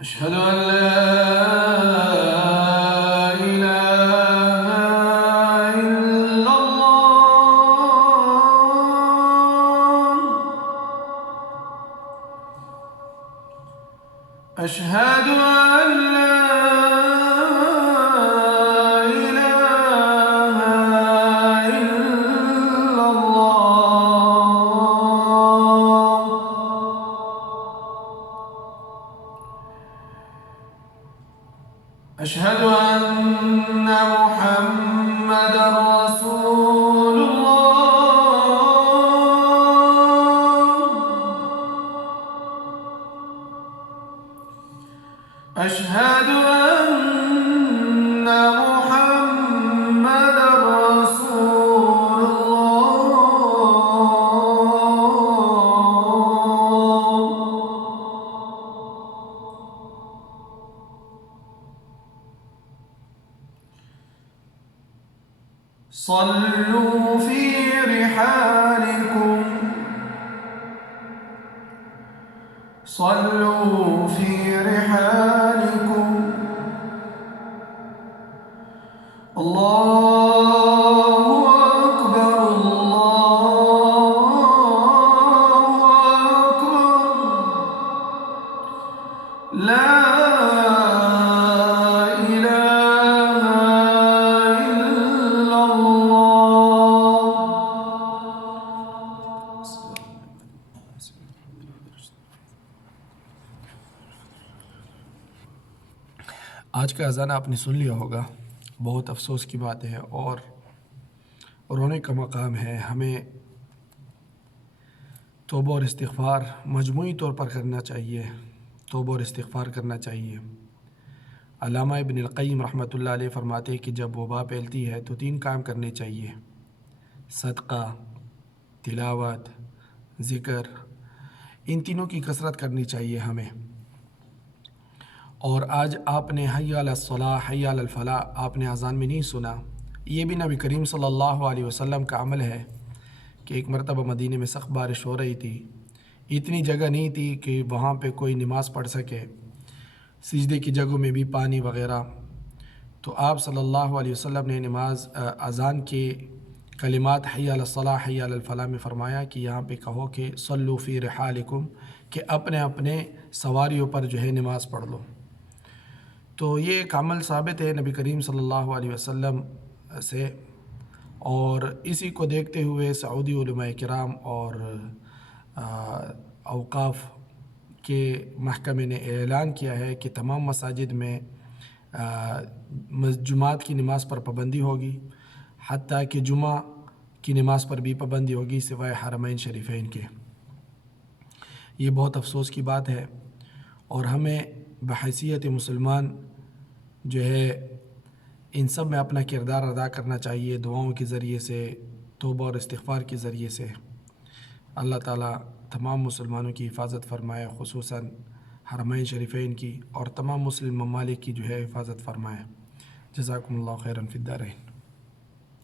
أشهد أن لا إله إلا الله. أشهد أن لا إله إلا الله. أشهد أن محمدًا رسول الله. أشهد أن محمدًا رسول الله. صلوا في رحالكم، صلوا في رحالكم. الله أكبر، الله أكبر. لا آج کا اذان آپ نے سن لیا ہوگا. بہت افسوس کی بات ہے اور رونے کا مقام ہے. ہمیں توبہ اور استغفار مجموعی طور پر کرنا چاہیے. توبہ اور استغفار کرنا چاہیے. علامہ ابن القیم رحمۃ اللہ علیہ فرماتے ہیں کہ جب وبا پھیلتی ہے تو 3 کام کرنے چاہیے: صدقہ، تلاوت، ذکر. ان تینوں کی کثرت کرنی چاہیے ہمیں. اور آج آپ نے حی علی الصلاح، حی علی الفلاح آپ نے اذان میں نہیں سنا. یہ بھی نبی کریم صلی اللہ علیہ وسلم کا عمل ہے کہ ایک مرتبہ مدینے میں سخت بارش ہو رہی تھی. اتنی جگہ نہیں تھی کہ وہاں پہ کوئی نماز پڑھ سکے، سجدے کی جگہوں میں بھی پانی وغیرہ. تو آپ صلی اللہ علیہ وسلم نے اذان کے کلمات حی علی الصلاح، حی علی الفلاح میں فرمایا کہ یہاں پہ کہو کہ صلوا فی رحالکم، کہ اپنے اپنے سواریوں پر جو ہے نماز پڑھ لو. تو یہ ایک عمل ثابت ہے نبی کریم صلی اللہ علیہ وسلم سے، اور اسی کو دیکھتے ہوئے سعودی علماء کرام اور اوقاف کے محکمے نے اعلان کیا ہے کہ تمام مساجد میں جمعات کی نماز پر پابندی ہوگی، حتیٰ کہ جمعہ کی نماز پر بھی پابندی ہوگی سوائے حرمین شریفین کے. یہ بہت افسوس کی بات ہے اور ہمیں بحیثیت مسلمان جو ہے ان سب میں اپنا کردار ادا کرنا چاہیے، دعاؤں کے ذریعے سے، توبہ اور استغفار کے ذریعے سے. اللہ تعالیٰ تمام مسلمانوں کی حفاظت فرمائے، خصوصاً حرمین شریفین کی، اور تمام مسلم ممالک کی جو ہے حفاظت فرمائے. جزاکم اللہ خیراً فی الدارین.